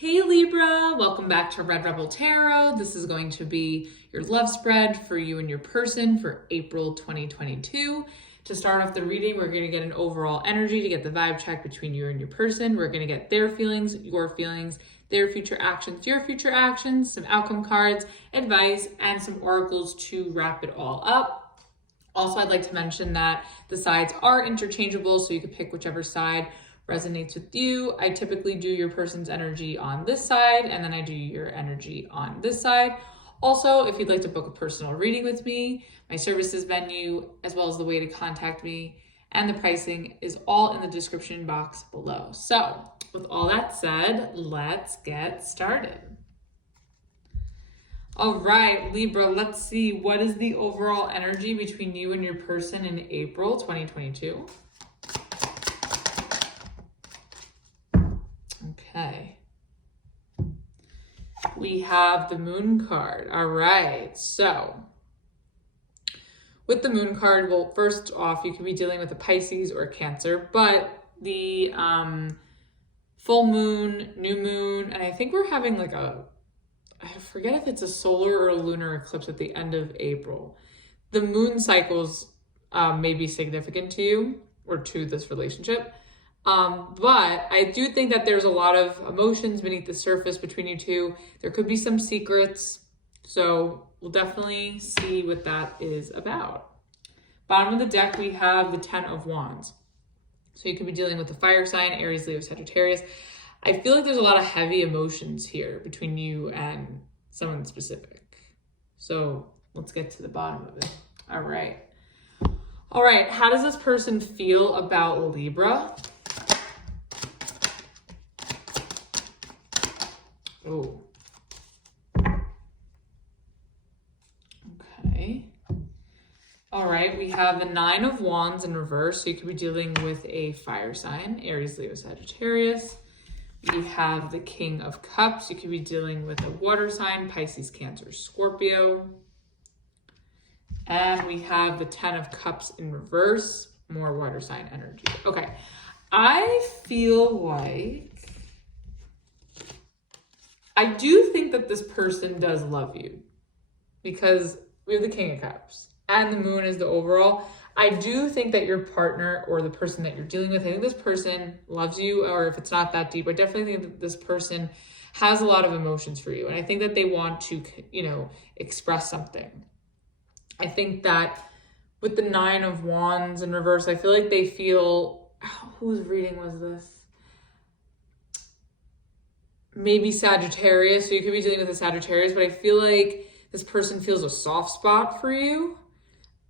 Hey Libra, welcome back to Red Rebel Tarot. This is going to be your love spread for you and your person for April 2022. To start off the reading, we're going to get an overall energy to get the vibe check between you and your person. We're going to get their feelings, their future actions, your future actions, some outcome cards, advice, and some oracles to wrap it all up. Also, I'd like to mention that the sides are interchangeable, so you can pick whichever side resonates with you. I typically do your person's energy on this side, and then I do your energy on this side. Also, if you'd like to book a personal reading with me, my services menu, as well as the way to contact me, and the pricing is all in the description box below. So, with all that said, let's get started. All right, Libra, let's see. What is the overall energy between you and your person in April 2022? Okay. We have the Moon card. All right. So, with the Moon card, well, first off, you could be dealing with a Pisces or a Cancer, but the full moon, new moon, and I think we're having like I forget if it's a solar or a lunar eclipse at the end of April. The moon cycles may be significant to you or to this relationship. But I do think that there's a lot of emotions beneath the surface between you two. There could be some secrets. So we'll definitely see what that is about. Bottom of the deck, we have the 10 of Wands. So you could be dealing with the fire sign, Aries, Leo, Sagittarius. I feel like there's a lot of heavy emotions here between you and someone specific. So let's get to the bottom of it. All right. All right. How does this person feel about Libra? Oh. Okay. All right, we have the 9 of Wands in reverse, so you could be dealing with a fire sign, Aries, Leo, Sagittarius. We have the King of Cups. You could be dealing with a water sign, Pisces, Cancer, Scorpio. And we have the 10 of Cups in reverse, more water sign energy. Okay, I feel like I do think that this person does love you because we have the King of Cups and the Moon is the overall. I do think that your partner or the person that you're dealing with, I think this person loves you, or if it's not that deep, I definitely think that this person has a lot of emotions for you. And I think that they want to, express something. I think that with the 9 of Wands in reverse, I feel like they feel, whose reading was this? Maybe Sagittarius, so you could be dealing with a Sagittarius, but I feel like this person feels a soft spot for you.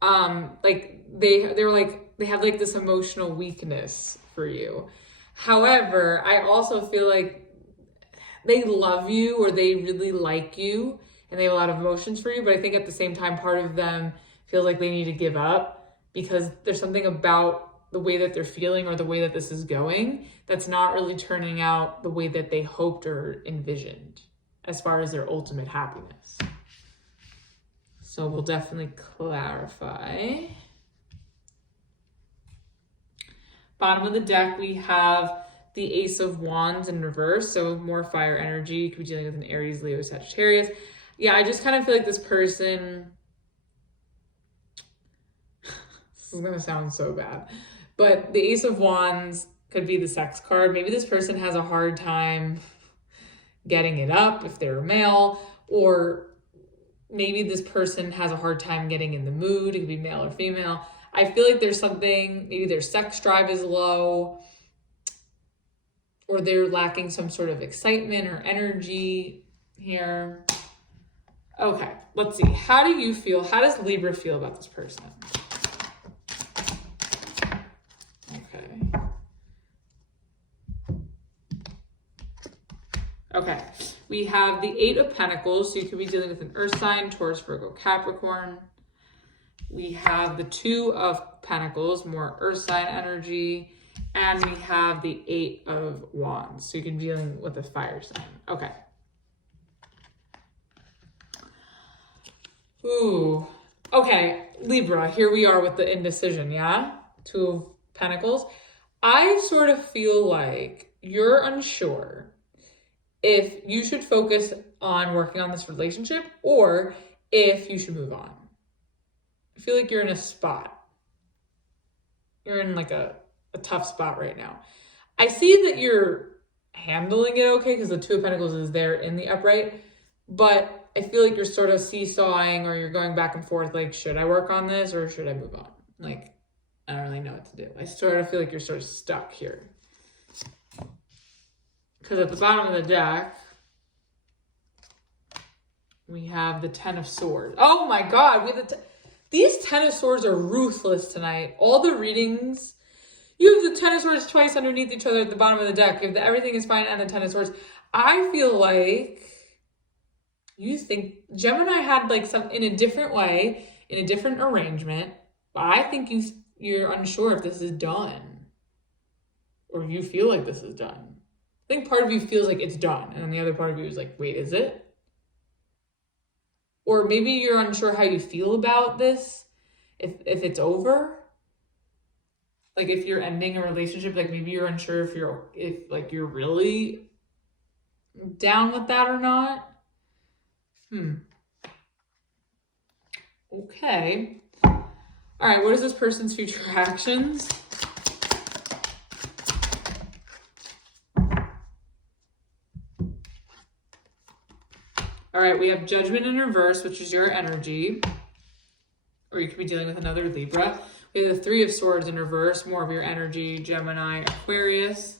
Like they have like this emotional weakness for you. However, I also feel like they love you or they really like you and they have a lot of emotions for you, but I think at the same time, part of them feels like they need to give up because there's something about the way that they're feeling or the way that this is going that's not really turning out the way that they hoped or envisioned as far as their ultimate happiness. So we'll definitely clarify. Bottom of the deck, we have the Ace of Wands in reverse, so more fire energy. You could be dealing with an Aries, Leo, Sagittarius. Yeah, I just kind of feel like this person, this is gonna sound so bad, but the Ace of Wands could be the sex card. Maybe this person has a hard time getting it up if they're a male, or maybe this person has a hard time getting in the mood. It could be male or female. I feel like there's something, maybe their sex drive is low, or they're lacking some sort of excitement or energy here. Okay, let's see. How do you feel? How does Libra feel about this person? Okay, we have the 8 of Pentacles, so you could be dealing with an Earth sign, Taurus, Virgo, Capricorn. We have the 2 of Pentacles, more Earth sign energy. And we have the 8 of Wands, so you can be dealing with a fire sign. Okay. Ooh. Okay, Libra, here we are with the indecision, yeah? 2 of Pentacles. I sort of feel like you're unsure if you should focus on working on this relationship or if you should move on. I feel like you're in a spot. You're in like a tough spot right now. I see that you're handling it okay because the Two of Pentacles is there in the upright, but I feel like you're sort of seesawing or you're going back and forth like, should I work on this or should I move on? Like, I don't really know what to do. I sort of feel like you're sort of stuck here. Because at the bottom of the deck, we have the Ten of Swords. Oh my God, we have these Ten of Swords are ruthless tonight. All the readings, you have the Ten of Swords twice underneath each other at the bottom of the deck. You have the Everything is Fine and the Ten of Swords. I feel like you think Gemini had like some in a different way, in a different arrangement, but I think you're unsure if this is done or you feel like this is done. I think part of you feels like it's done and then the other part of you is like, wait, is it? Or maybe you're unsure how you feel about this, if it's over. Like if you're ending a relationship, like maybe you're unsure if you're really down with that or not. Okay. All right, what is this person's future actions? All right, we have Judgment in reverse, which is your energy. Or you could be dealing with another Libra. We have the Three of Swords in reverse, more of your energy, Gemini, Aquarius.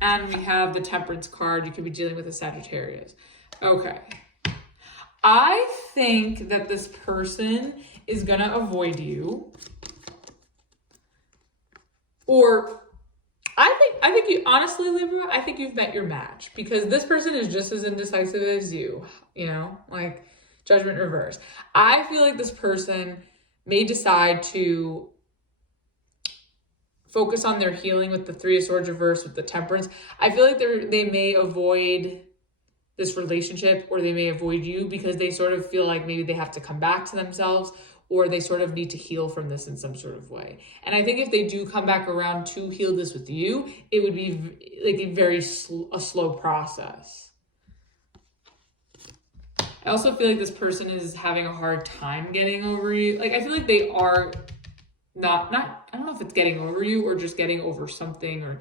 And we have the Temperance card. You could be dealing with a Sagittarius. Okay. I think that this person is going to avoid you. Or I think you, honestly, Libra, I think you've met your match because this person is just as indecisive as you, like Judgment reverse. I feel like this person may decide to focus on their healing with the Three of Swords reverse, with the Temperance. I feel like they may avoid this relationship or they may avoid you because they sort of feel like maybe they have to come back to themselves or they sort of need to heal from this in some sort of way. And I think if they do come back around to heal this with you, it would be like a slow process. I also feel like this person is having a hard time getting over you. Like, I feel like they are not, I don't know if it's getting over you or just getting over something or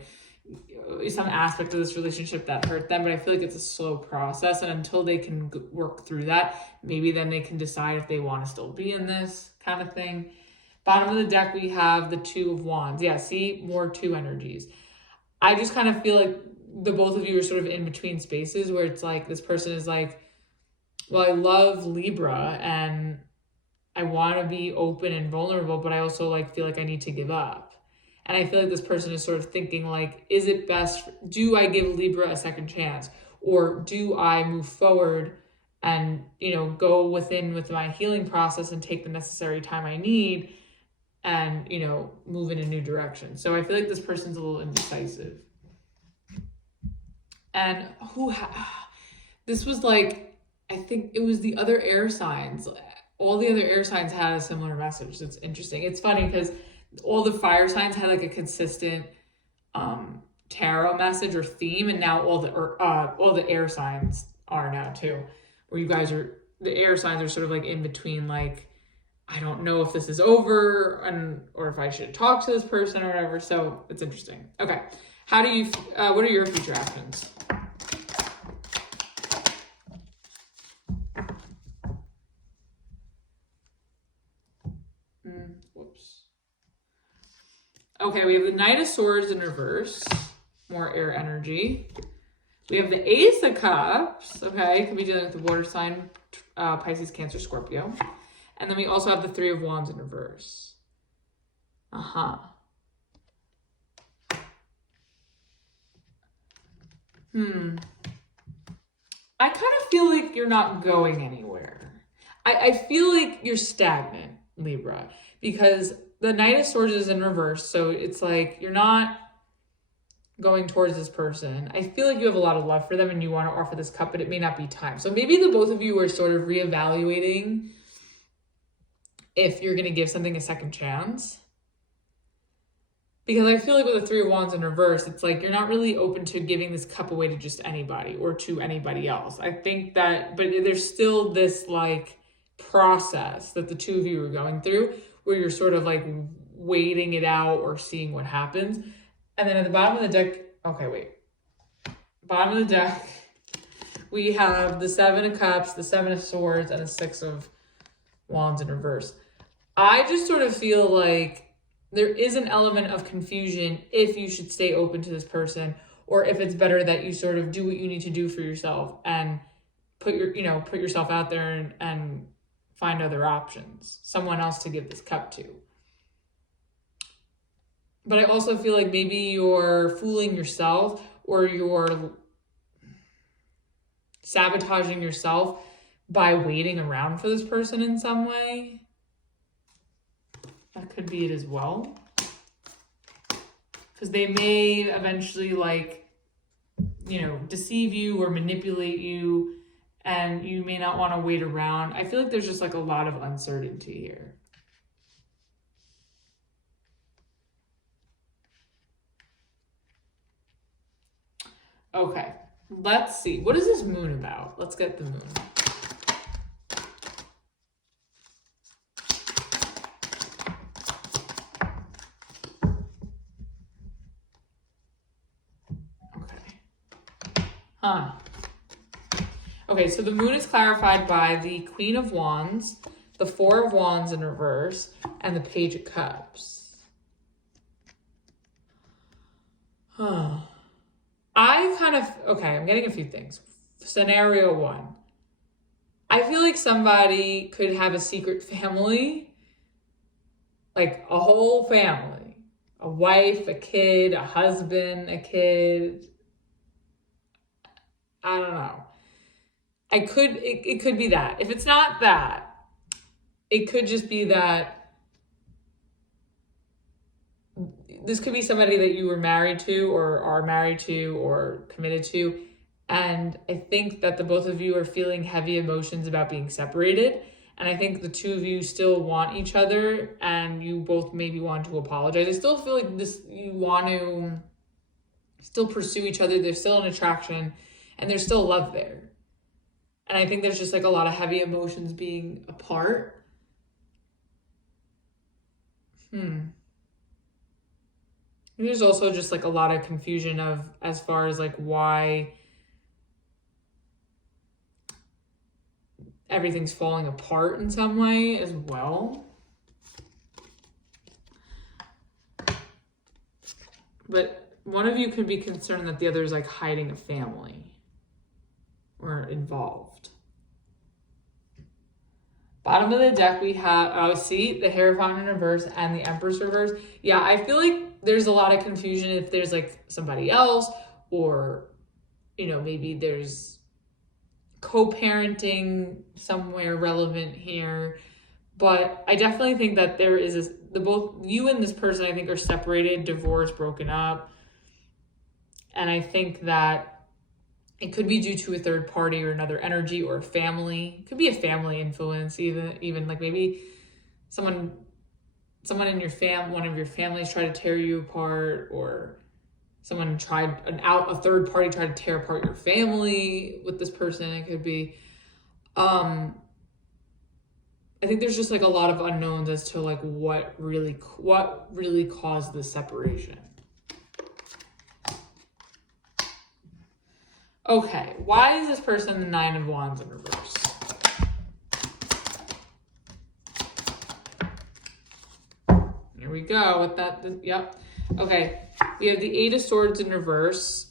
some aspect of this relationship that hurt them, but I feel like it's a slow process. And until they can work through that, maybe then they can decide if they want to still be in this kind of thing. Bottom of the deck, we have the Two of Wands. Yeah, see, more two energies. I just kind of feel like the both of you are sort of in between spaces where it's like this person is like, well, I love Libra and I want to be open and vulnerable, but I also like feel like I need to give up. And I feel like this person is sort of thinking like, is it best, do I give Libra a second chance? Or do I move forward and, go with my healing process and take the necessary time I need and, move in a new direction. So I feel like this person's a little indecisive. And this was like, I think it was the other air signs. All the other air signs had a similar message. It's interesting. It's funny because all the fire signs had like a consistent tarot message or theme, and now all the air signs are now too. Where you guys are, the air signs are sort of like in between, like I don't know if this is over or if I should talk to this person or whatever. So it's interesting. Okay, what are your future actions? Whoops. Okay, we have the Knight of Swords in reverse, more air energy. We have the Ace of Cups, okay, could be dealing with the water sign, Pisces, Cancer, Scorpio. And then we also have the Three of Wands in reverse. I kind of feel like you're not going anywhere. I feel like you're stagnant, Libra, because the Knight of Swords is in reverse, so it's like you're not going towards this person. I feel like you have a lot of love for them and you want to offer this cup, but it may not be time. So maybe the both of you are sort of reevaluating if you're going to give something a second chance. Because I feel like with the Three of Wands in reverse, it's like you're not really open to giving this cup away to just anybody or to anybody else. I think that, but there's still this like process that the two of you are going through where you're sort of like waiting it out or seeing what happens. And then at the bottom of the deck, okay, wait. Bottom of the deck, we have the Seven of Cups, the Seven of Swords, and the Six of Wands in reverse. I just sort of feel like there is an element of confusion if you should stay open to this person, or if it's better that you sort of do what you need to do for yourself and put yourself out there and find other options, someone else to give this cup to. But I also feel like maybe you're fooling yourself or you're sabotaging yourself by waiting around for this person in some way. That could be it as well. Because they may eventually deceive you or manipulate you, and you may not want to wait around. I feel like there's just like a lot of uncertainty here. Okay, let's see. What is this moon about? Let's get the moon. Okay, so the moon is clarified by the Queen of Wands, the Four of Wands in reverse, and the Page of Cups. I'm getting a few things. Scenario one. I feel like somebody could have a secret family, like a whole family, a wife, a kid, a husband, a kid. I don't know. It could be that. If it's not that, it could just be that this could be somebody that you were married to or are married to or committed to. And I think that the both of you are feeling heavy emotions about being separated. And I think the two of you still want each other and you both maybe want to apologize. I still feel like you want to still pursue each other. There's still an attraction and there's still love there. And I think there's just like a lot of heavy emotions being apart. There's also just like a lot of confusion of as far as like why everything's falling apart in some way as well. But one of you could be concerned that the other is like hiding a family or involved. Bottom of the deck, we have, the Hierophant in reverse and the Empress reverse. Yeah, I feel like there's a lot of confusion if there's like somebody else or, maybe there's co-parenting somewhere relevant here. But I definitely think that there is both you and this person, I think, are separated, divorced, broken up. And I think that it could be due to a third party or another energy or a family. It could be a family influence, even like maybe someone in your one of your families tried to tear you apart, or someone a third party tried to tear apart your family with this person. It could be, I think there's just like a lot of unknowns as to like what really caused this separation. Okay, why is this person the Nine of Wands in reverse? Here we go with that. Yep. Okay, we have the Eight of Swords in reverse,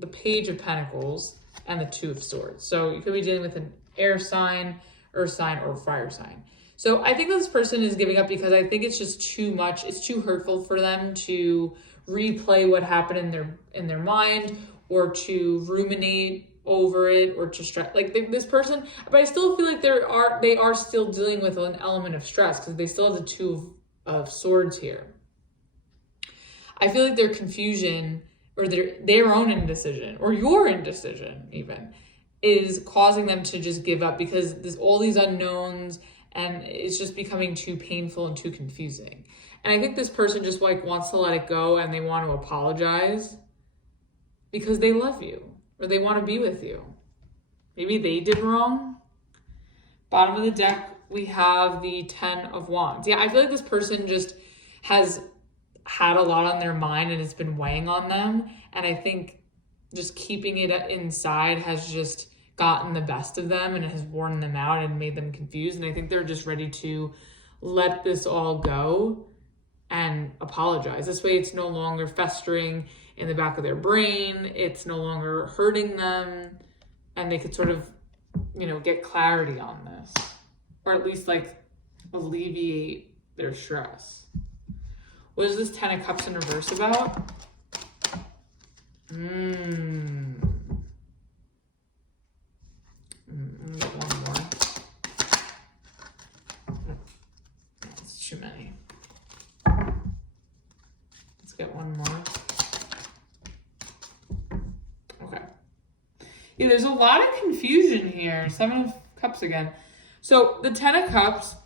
the Page of Pentacles, and the Two of Swords. So you could be dealing with an air sign, earth sign, or fire sign. So I think this person is giving up because I think it's just too much. It's too hurtful for them to replay what happened in their mind, or to ruminate over it, or to stress like this person. But I still feel like they are still dealing with an element of stress because they still have the Two of Swords here. I feel like their confusion or their own indecision, or your indecision even, is causing them to just give up because there's all these unknowns and it's just becoming too painful and too confusing. And I think this person just like wants to let it go and they want to apologize because they love you or they want to be with you. Maybe they did wrong. Bottom of the deck, we have the 10 of Wands. Yeah, I feel like this person just has had a lot on their mind and it's been weighing on them. And I think just keeping it inside has just gotten the best of them and has worn them out and made them confused. And I think they're just ready to let this all go and apologize. This way it's no longer festering in the back of their brain. It's no longer hurting them. And they could sort of, get clarity on this. Or at least like alleviate their stress. What is this 10 of Cups in reverse about? Let me get one more. That's too many. Let's get one more. Okay. Yeah, there's a lot of confusion here. 7 of Cups again. So the 10 of Cups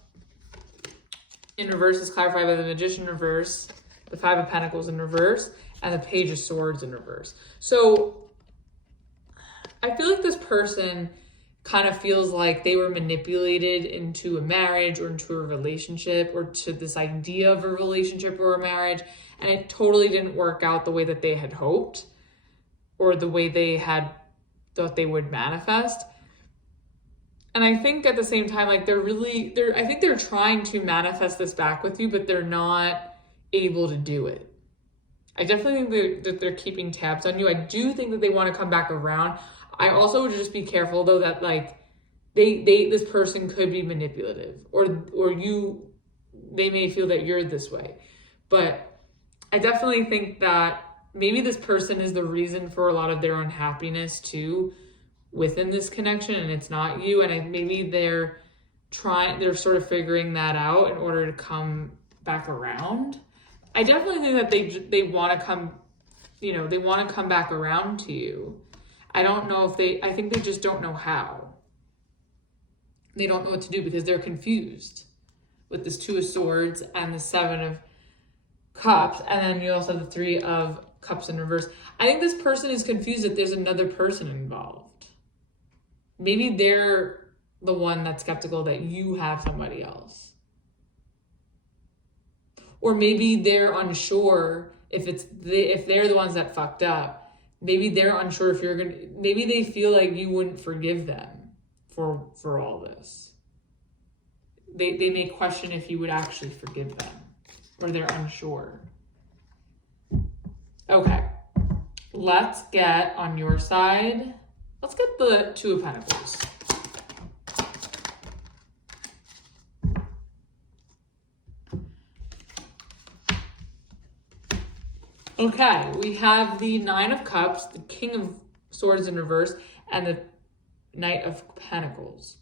in reverse is clarified by the Magician in reverse, the 5 of Pentacles in reverse, and the Page of Swords in reverse. So I feel like this person kind of feels like they were manipulated into a marriage or into a relationship or to this idea of a relationship or a marriage, and it totally didn't work out the way that they had hoped or the way they had thought they would manifest. And I think at the same time, like I think they're trying to manifest this back with you, but they're not able to do it. I definitely think that they're keeping tabs on you. I do think that they want to come back around. I also would just be careful though that like this person could be manipulative or they may feel that you're this way. But I definitely think that maybe this person is the reason for a lot of their unhappiness too within this connection, and it's not you. And maybe they're sort of figuring that out in order to come back around. I definitely think that they want to come, they want to come back around to you. I don't know I think they just don't know how. They don't know what to do because they're confused with this 2 of Swords and the 7 of Cups. And then you also have the 3 of Cups in reverse. I think this person is confused that there's another person involved. Maybe they're the one that's skeptical that you have somebody else. Or maybe they're unsure if they're the ones that fucked up. Maybe they're unsure if maybe they feel like you wouldn't forgive them for all this. They may question if you would actually forgive them, or they're unsure. Okay, let's get on your side. Let's get the 2 of Pentacles. Okay, we have the 9 of Cups, the King of Swords in reverse, and the Knight of Pentacles.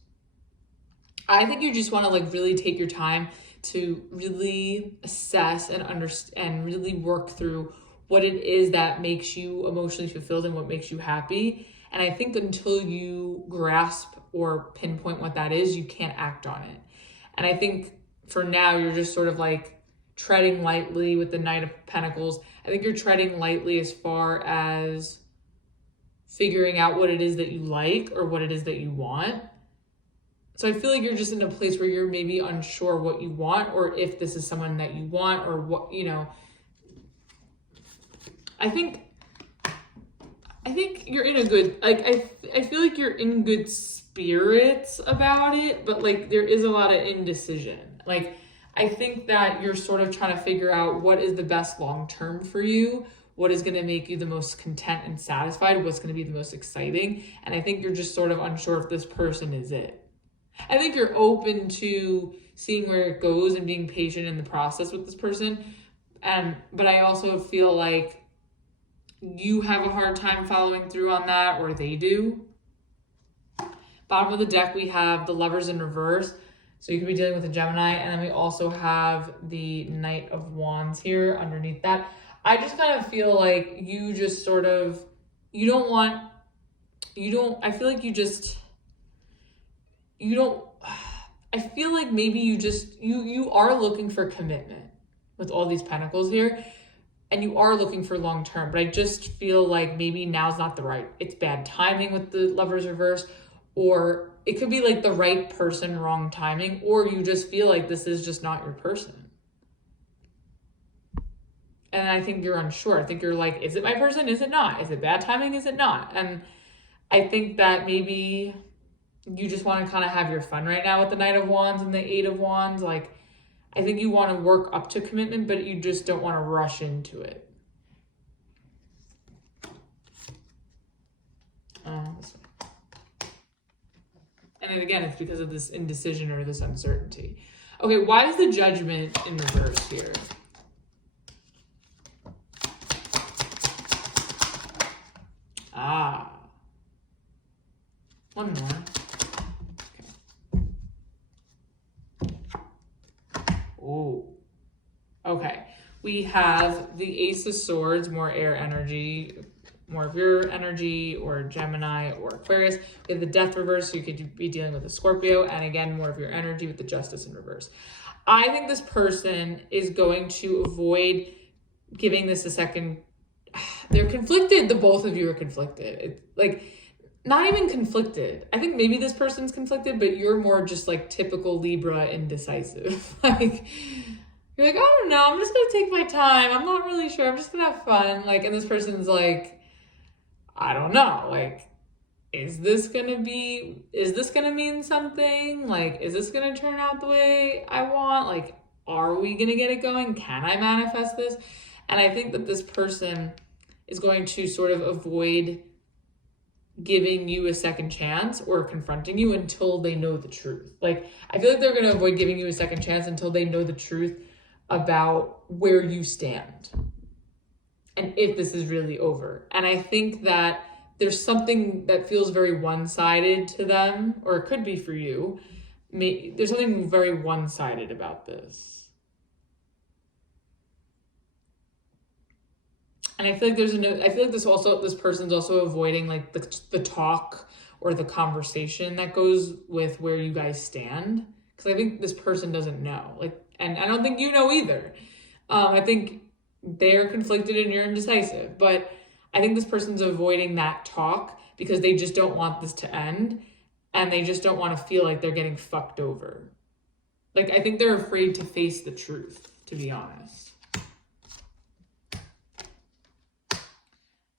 I think you just want to like really take your time to really assess and understand and really work through what it is that makes you emotionally fulfilled and what makes you happy. And I think until you grasp or pinpoint what that is, you can't act on it. And I think for now, you're just sort of like treading lightly with the Knight of Pentacles. I think you're treading lightly as far as figuring out what it is that you like or what it is that you want. So I feel like you're just in a place where you're maybe unsure what you want or if this is someone that you want or what, I think you're in a good, like, I feel like you're in good spirits about it, but like there is a lot of indecision. Like, I think that you're sort of trying to figure out what is the best long-term for you, what is going to make you the most content and satisfied, what's going to be the most exciting. And I think you're just sort of unsure if this person is it. I think you're open to seeing where it goes and being patient in the process with this person. But I also feel like you have a hard time following through on that, or they do. Bottom of the deck, we have the Lovers in reverse. So you could be dealing with a Gemini. And then we also have the Knight of Wands here underneath that. I just kind of feel like you just sort of, I feel like maybe you are looking for commitment. with all these pentacles here. And you are looking for long term, but I just feel like maybe now's not the right, it's bad timing with the Lovers reverse, or it could be like the right person, wrong timing, or you just feel like this is just not your person. And I think you're unsure. I think you're like, is it my person? Is it not? Is it bad timing? Is it not? And I think that maybe you just want to kind of have your fun right now with the Knight of Wands and the Eight of Wands. Like, I think you want to work up to commitment, but you just don't want to rush into it. And then again, it's because of this indecision or this uncertainty. Okay, why is the Judgment in reverse here? One more. Okay. Oh. Okay. We have the Ace of Swords, more air energy, more of your energy, or Gemini or Aquarius. We have the Death reverse, so you could be dealing with a Scorpio, and again, more of your energy with the Justice in reverse. I think this person is going to avoid giving this a second. They're conflicted. The both of you are conflicted. It's like, not even conflicted. I think maybe this person's conflicted, but you're more just like typical Libra indecisive. Like, you're like, I don't know, I'm just gonna take my time. I'm not really sure. I'm just gonna have fun. Like, and this person's like, I don't know. Like, is this gonna mean something? Like, is this gonna turn out the way I want? Like, are we gonna get it going? Can I manifest this? And I think that this person is going to sort of avoid giving you a second chance or confronting you until they know the truth. Like, I feel like they're going to avoid giving you a second chance until they know the truth about where you stand and if this is really over. And I think that there's something that feels very one-sided to them, or it could be for you. There's something very one-sided about this. And I feel like this person's also avoiding like the talk or the conversation that goes with where you guys stand. Because I think this person doesn't know. Like, and I don't think you know either. I think they're conflicted and you're indecisive. But I think this person's avoiding that talk because they just don't want this to end. And they just don't want to feel like they're getting fucked over. Like, I think they're afraid to face the truth, to be honest.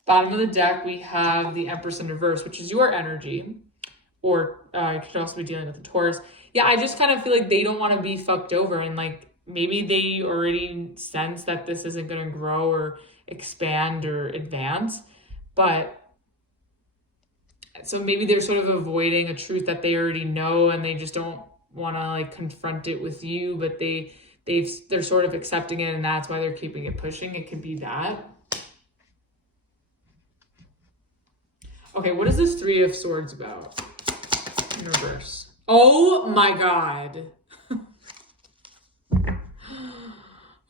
Bottom of the deck, we have the Empress in reverse, which is your energy, or you could also be dealing with the Taurus. Yeah, I just kind of feel like they don't want to be fucked over, and like maybe they already sense that this isn't going to grow or expand or advance, but so maybe they're sort of avoiding a truth that they already know, and they just don't want to like confront it with you, but they're sort of accepting it, and that's why they're keeping it pushing. It could be that. Okay, what is this Three of Swords about? In reverse. Oh my God.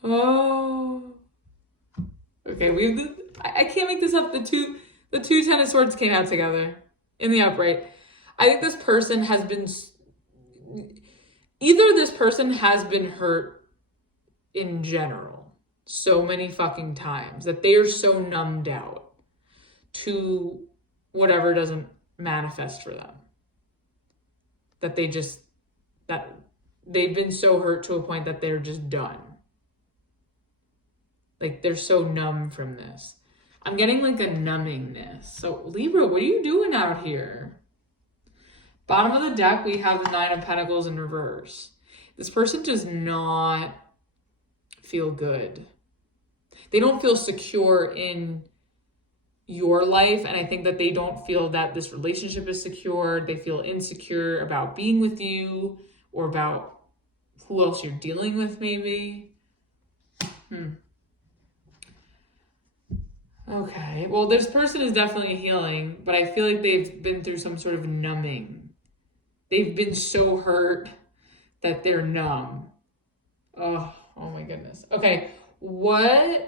Oh. Okay, I can't make this up. The two Ten of Swords came out together in the upright. I think this person has been, either this person has been hurt in general so many fucking times that they are so numbed out to whatever doesn't manifest for them, that they've been so hurt to a point that they're just done. Like, they're so numb from this. I'm getting like a numbingness. So Libra, what are you doing out here? Bottom of the deck, we have the Nine of Pentacles in reverse. This person does not feel good. They don't feel secure in your life, and I think that they don't feel that this relationship is secure. They feel insecure about being with you or about who else you're dealing with, maybe. Okay, well, this person is definitely healing, but I feel like they've been through some sort of numbing. They've been so hurt that they're numb. Oh my goodness. Okay, where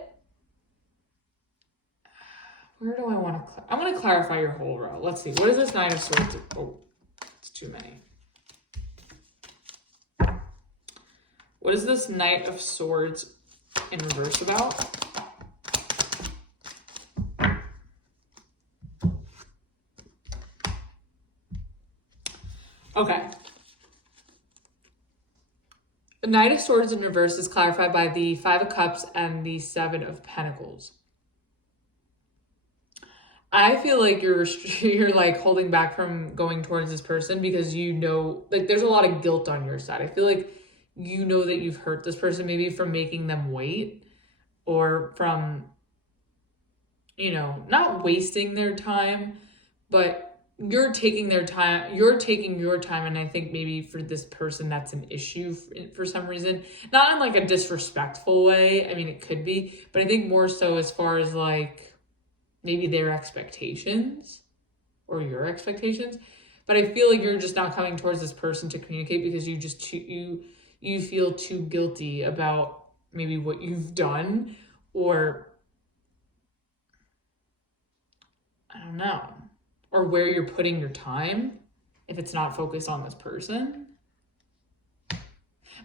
do I want to, I'm going to clarify your whole row. Let's see. What is this Nine of Swords? Oh, it's too many. What is this Knight of Swords in reverse about? Okay. The Knight of Swords in reverse is clarified by the Five of Cups and the Seven of Pentacles. I feel like you're like holding back from going towards this person because you know, like there's a lot of guilt on your side. I feel like you know that you've hurt this person, maybe from making them wait or from, you know, not wasting their time, but you're taking their time, you're taking your time. And I think maybe for this person, that's an issue for some reason, not in like a disrespectful way. I mean, it could be, but I think more so as far as like maybe their expectations or your expectations. But I feel like you're just not coming towards this person to communicate because you just, you feel too guilty about maybe what you've done, or I don't know, or where you're putting your time if it's not focused on this person.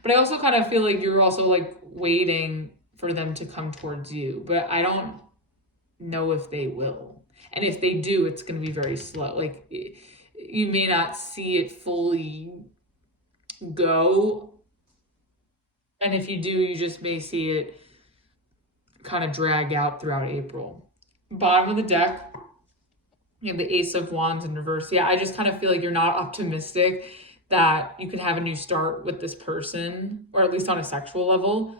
But I also kind of feel like you're also like waiting for them to come towards you, but I don't know if they will. And if they do, it's going to be very slow. Like you may not see it fully go. And if you do, you just may see it kind of drag out throughout April. Bottom of the deck, you have the Ace of Wands in reverse. Yeah, I just kind of feel like you're not optimistic that you can have a new start with this person, or at least on a sexual level.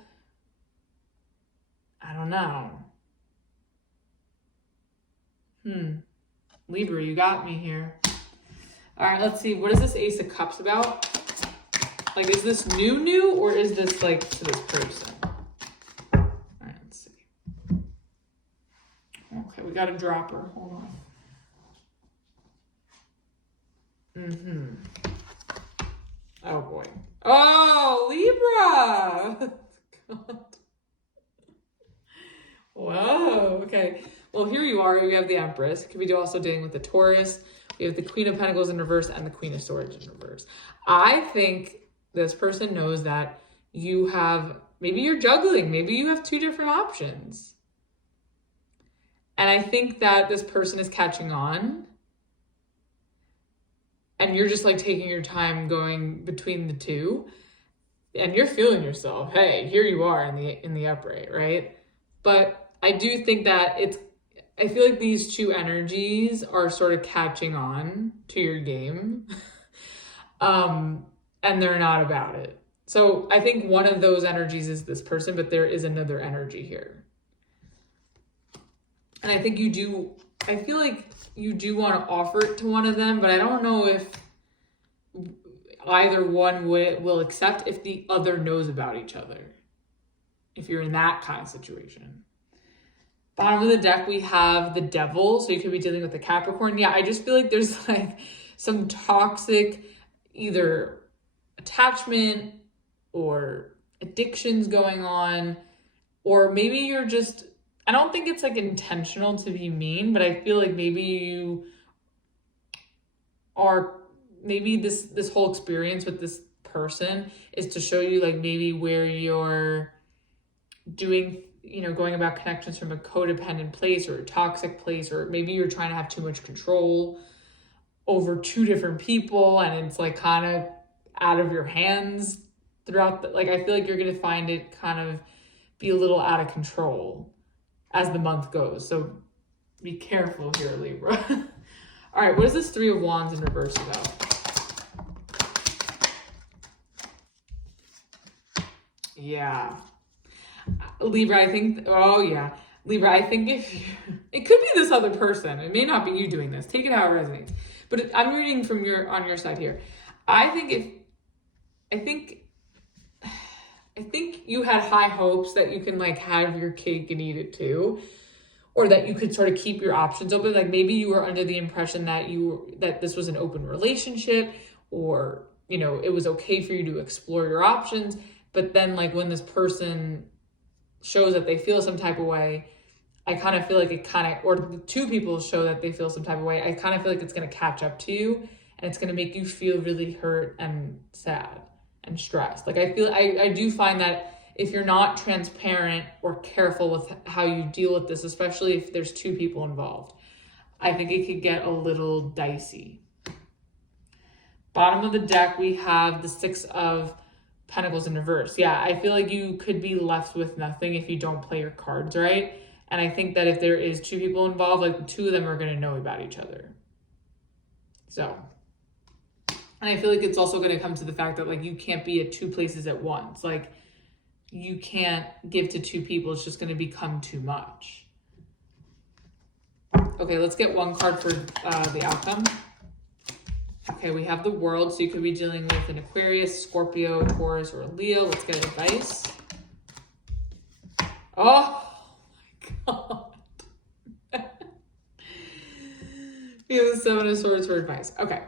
I don't know. Libra, you got me here. All right, let's see. What is this Ace of Cups about? Like, is this new, or is this like to this person? All right, let's see. Okay, we got a dropper. Hold on. Oh boy. Oh, Libra. God. Whoa. Okay. Well, here you are. We have the Empress. Could be also dealing with the Taurus. We have the Queen of Pentacles in reverse and the Queen of Swords in reverse. I think this person knows that you have, maybe you're juggling. Maybe you have two different options. And I think that this person is catching on. And you're just like taking your time going between the two. And you're feeling yourself. Hey, here you are in the upright, right? But I do think that I feel like these two energies are sort of catching on to your game. And they're not about it. So I think one of those energies is this person, but there is another energy here. And I think I feel like you do want to offer it to one of them, but I don't know if either one will accept if the other knows about each other. If you're in that kind of situation. Bottom of the deck, we have the Devil. So you could be dealing with the Capricorn. Yeah, I just feel like there's like some toxic either attachment or addictions going on, or maybe you're just, I don't think it's like intentional to be mean, but I feel like maybe you are, maybe this whole experience with this person is to show you like maybe where you're doing, you know, going about connections from a codependent place or a toxic place, or maybe you're trying to have too much control over two different people and it's like kind of out of your hands throughout like I feel like you're going to find it kind of be a little out of control as the month goes. So be careful here, Libra. All right, what is this Three of Wands in reverse about? Yeah. Libra, I think, oh yeah. Libra, I think it could be this other person. It may not be you doing this. Take it how it resonates. But I'm reading from on your side here. I think you had high hopes that you can like have your cake and eat it too, or that you could sort of keep your options open. Like maybe you were under the impression that this was an open relationship, or you know it was okay for you to explore your options. But then like when this person shows that they feel some type of way, I kind of feel like or the two people show that they feel some type of way, I kind of feel like it's going to catch up to you and it's going to make you feel really hurt and sad and stressed. Like I do find that if you're not transparent or careful with how you deal with this, especially if there's two people involved, I think it could get a little dicey. Bottom of the deck, we have the Six of Pentacles in reverse. Yeah, I feel like you could be left with nothing if you don't play your cards right. And I think that if there is two people involved, like the two of them are going to know about each other. So, and I feel like it's also going to come to the fact that like you can't be at two places at once. Like you can't give to two people. It's just going to become too much. Okay, let's get one card for the outcome. Okay, we have the World. So you could be dealing with an Aquarius, Scorpio, Taurus, or Leo. Let's get advice. Oh my God. We have the Seven of Swords for advice. Okay.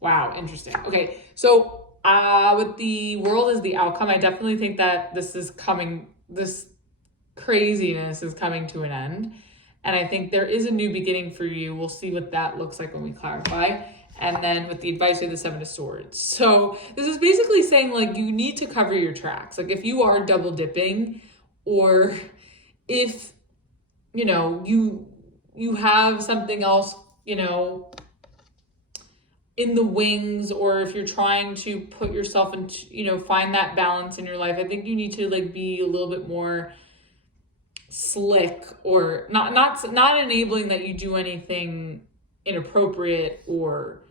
Wow, interesting. Okay, so with the World as the outcome, I definitely think that this craziness is coming to an end. And I think there is a new beginning for you. We'll see what that looks like when we clarify. And then with the advice of the Seven of Swords. So this is basically saying like you need to cover your tracks. Like if you are double dipping, or if, you know, you have something else, you know, in the wings, or if you're trying to put yourself into, you know, find that balance in your life, I think you need to like be a little bit more slick, or not enabling that you do anything inappropriate or,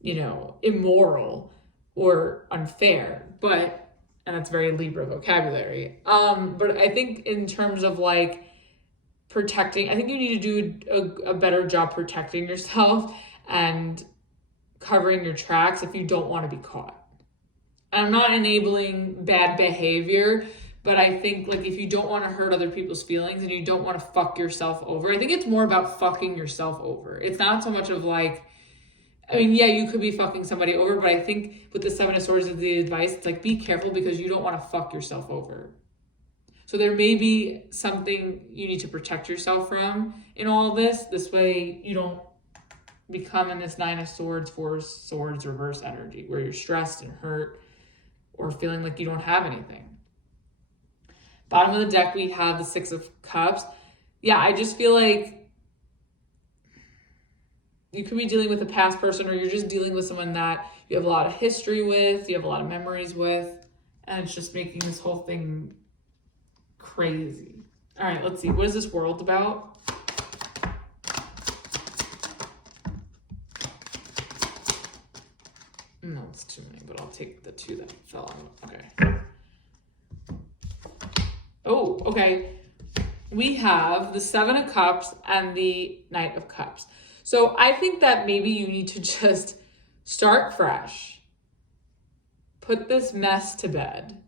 you know, immoral or unfair, but, and that's very Libra vocabulary. But I think in terms of like protecting, I think you need to do a better job protecting yourself and covering your tracks if you don't want to be caught. I'm not enabling bad behavior, but I think like if you don't want to hurt other people's feelings and you don't want to fuck yourself over, I think it's more about fucking yourself over. It's not so much of like, I mean, yeah, you could be fucking somebody over, but I think with the Seven of Swords as the advice, it's like, be careful because you don't want to fuck yourself over. So there may be something you need to protect yourself from in all of this. This way you don't become in this Nine of Swords, Four of Swords reverse energy where you're stressed and hurt or feeling like you don't have anything. Bottom of the deck, we have the Six of Cups. Yeah, I just feel like you could be dealing with a past person, or you're just dealing with someone that you have a lot of history with, you have a lot of memories with, and it's just making this whole thing crazy. All right, let's see. What is this World about? No, it's too many, but I'll take the two that fell on. Okay. Oh, okay. We have the Seven of Cups and the Knight of Cups. So I think that maybe you need to just start fresh, put this mess to bed,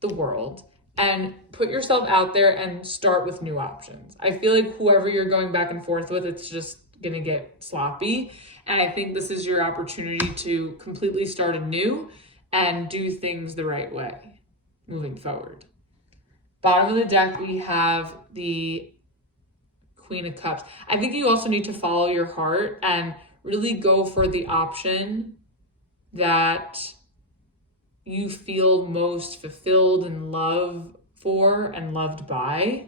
the World, and put yourself out there and start with new options. I feel like whoever you're going back and forth with, it's just going to get sloppy. And I think this is your opportunity to completely start anew and do things the right way moving forward. Bottom of the deck, we have the Queen of Cups. I think you also need to follow your heart and really go for the option that you feel most fulfilled and love for and loved by.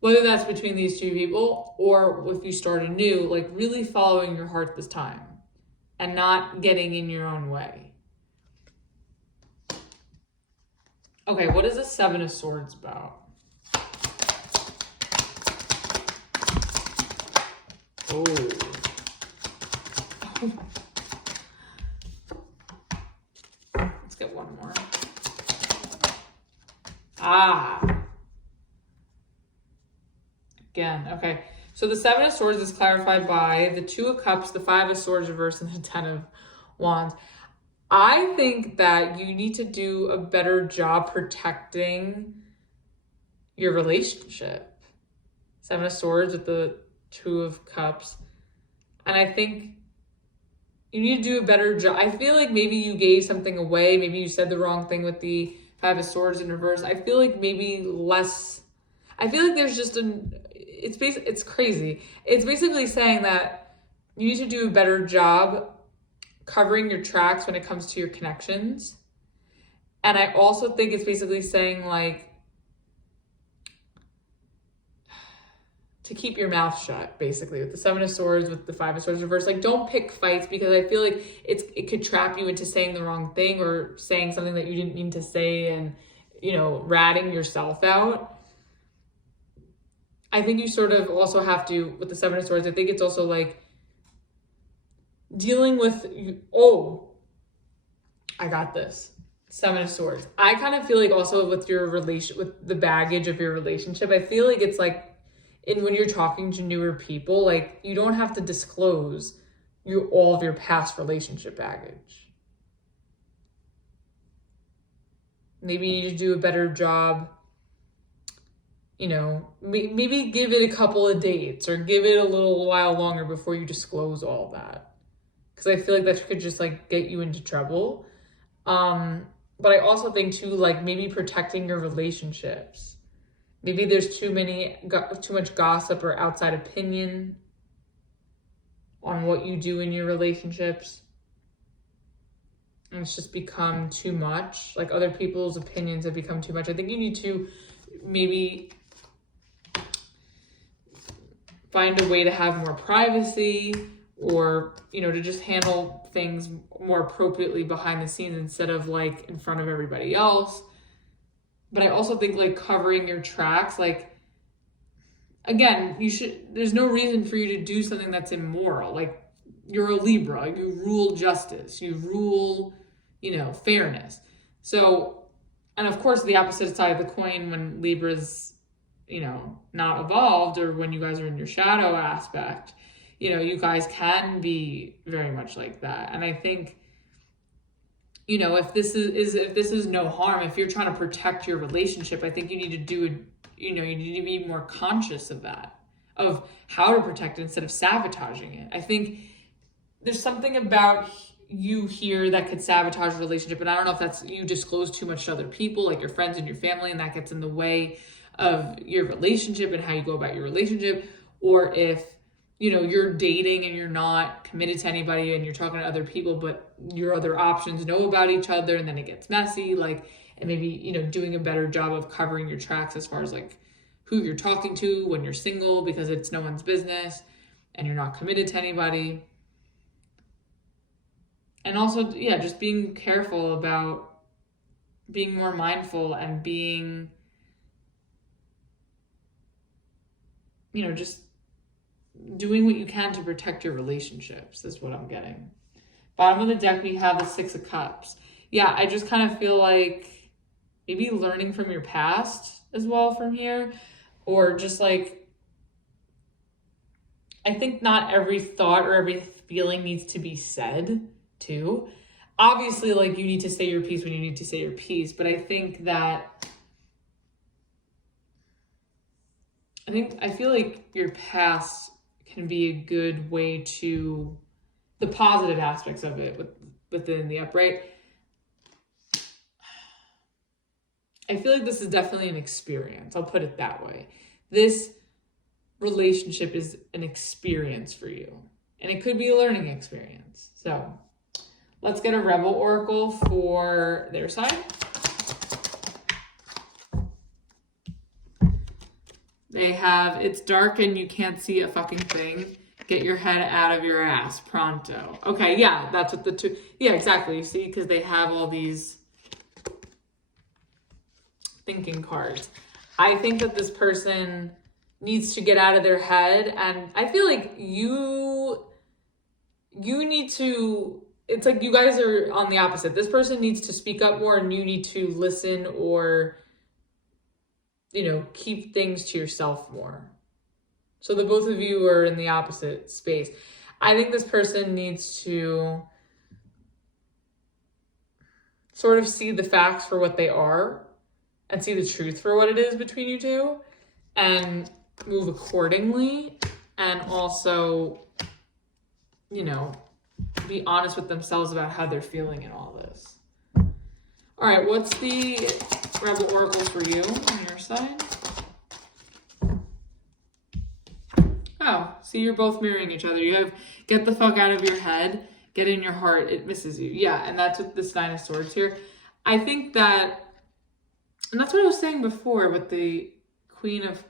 Whether that's between these two people or if you start anew, like really following your heart this time and not getting in your own way. Okay, what is the Seven of Swords about? Oh. Let's get one more. Again, okay. So the Seven of Swords is clarified by the Two of Cups, the Five of Swords reverse, and the Ten of Wands. I think that you need to do a better job protecting your relationship. Seven of Swords with the Two of Cups. And I think you need to do a better job. I feel like maybe you gave something away. Maybe you said the wrong thing with the Five of Swords in reverse. I feel like maybe less. I feel like there's just it's crazy. It's basically saying that you need to do a better job covering your tracks when it comes to your connections And I also think it's basically saying like, to keep your mouth shut, basically, with the Seven of Swords, with the Five of Swords reversed. Like, don't pick fights, because I feel like it could trap you into saying the wrong thing or saying something that you didn't mean to say, and, you know, ratting yourself out. I think you sort of also have to, with the Seven of Swords, I think it's also like dealing with, I got this. Seven of Swords. I kind of feel like also with your relation, with the baggage of your relationship, I feel like it's like, when you're talking to newer people, like, you don't have to disclose all of your past relationship baggage. Maybe you need to do a better job, you know, maybe give it a couple of dates, or give it a little while longer before you disclose all that. Because I feel like that could just like get you into trouble. But I also think too, like, maybe protecting your relationships. Maybe there's too much gossip or outside opinion on what you do in your relationships. And it's just become too much. Like, other people's opinions have become too much. I think you need to maybe find a way to have more privacy, or, you know, to just handle things more appropriately behind the scenes instead of like in front of everybody else. But I also think like covering your tracks, like, again, there's no reason for you to do something that's immoral. Like, you're a Libra, you rule justice, you rule, you know, fairness. So, and of course the opposite side of the coin, when Libra's, you know, not evolved, or when you guys are in your shadow aspect, you know, you guys can be very much like that. And I think, you know, if this is no harm, if you're trying to protect your relationship, I think you need to you need to be more conscious of that, of how to protect it instead of sabotaging it. I think there's something about you here that could sabotage a relationship. And I don't know if that's you disclose too much to other people, like your friends and your family, and that gets in the way of your relationship and how you go about your relationship, or if, you know, you're dating and you're not committed to anybody and you're talking to other people, but your other options know about each other, and then it gets messy, like, and maybe, you know, doing a better job of covering your tracks as far as like who you're talking to when you're single, because it's no one's business and you're not committed to anybody. And also, yeah, just being careful about being more mindful and being, you know, just doing what you can to protect your relationships is what I'm getting. Bottom of the deck, we have the Six of Cups. Yeah, I just kind of feel like maybe learning from your past as well from here, or just like, I think not every thought or every feeling needs to be said too. Obviously, like, you need to say your piece when you need to say your piece, but I feel like your past can be a good way to, the positive aspects of it within the upright. I feel like this is definitely an experience. I'll put it that way. This relationship is an experience for you, and it could be a learning experience. So let's get a Rebel Oracle for their side. They have, it's dark and you can't see a fucking thing. Get your head out of your ass, pronto. Okay, yeah, that's what the two, yeah, exactly. You see, because they have all these thinking cards. I think that this person needs to get out of their head, and I feel like you need to, it's like you guys are on the opposite. This person needs to speak up more, and you need to listen, or, you know, keep things to yourself more. So the both of you are in the opposite space. I think this person needs to sort of see the facts for what they are, and see the truth for what it is between you two, and move accordingly, and also, you know, be honest with themselves about how they're feeling in all this. All right, what's the Rebel Oracle for you on your side? Oh, see, you're both mirroring each other. You have get the fuck out of your head, get in your heart, it misses you. Yeah, and that's with this Nine of Swords here. I think that, and that's what I was saying before with the Queen of,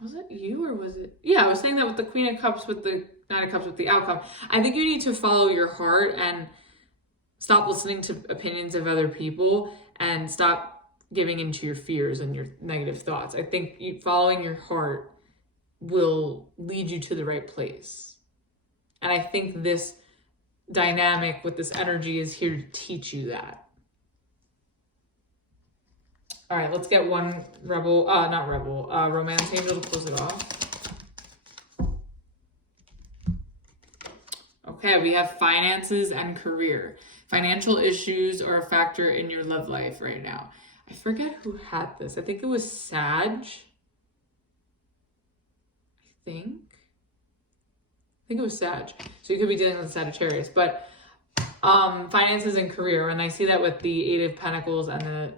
was it you or was it? Yeah, I was saying that with the Queen of Cups, with the Nine of Cups, with the outcome. I think you need to follow your heart and stop listening to opinions of other people and stop giving into your fears and your negative thoughts. I think following your heart will lead you to the right place. And I think this dynamic with this energy is here to teach you that. All right, let's get one romance angel to close it off. Okay, we have finances and career. Financial issues are a factor in your love life right now. I forget who had this. I think it was Sag. I think it was Sag. So you could be dealing with Sagittarius. But finances and career, and I see that with the Eight of Pentacles and the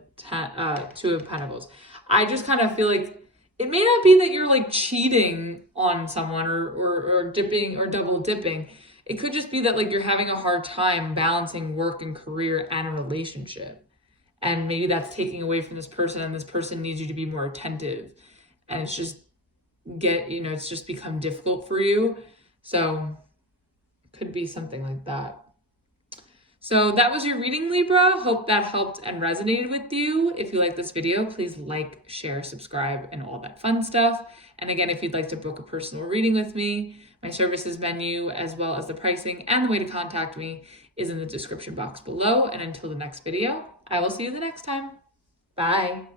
Two of Pentacles. I just kind of feel like it may not be that you're like cheating on someone or dipping or double dipping. It could just be that like you're having a hard time balancing work and career and a relationship. And maybe that's taking away from this person, and this person needs you to be more attentive. And it's just it's just become difficult for you. So could be something like that. So that was your reading, Libra. Hope that helped and resonated with you. If you like this video, please like, share, subscribe, and all that fun stuff. And again, if you'd like to book a personal reading with me, my services menu, as well as the pricing and the way to contact me, is in the description box below. And until the next video, I will see you the next time. Bye.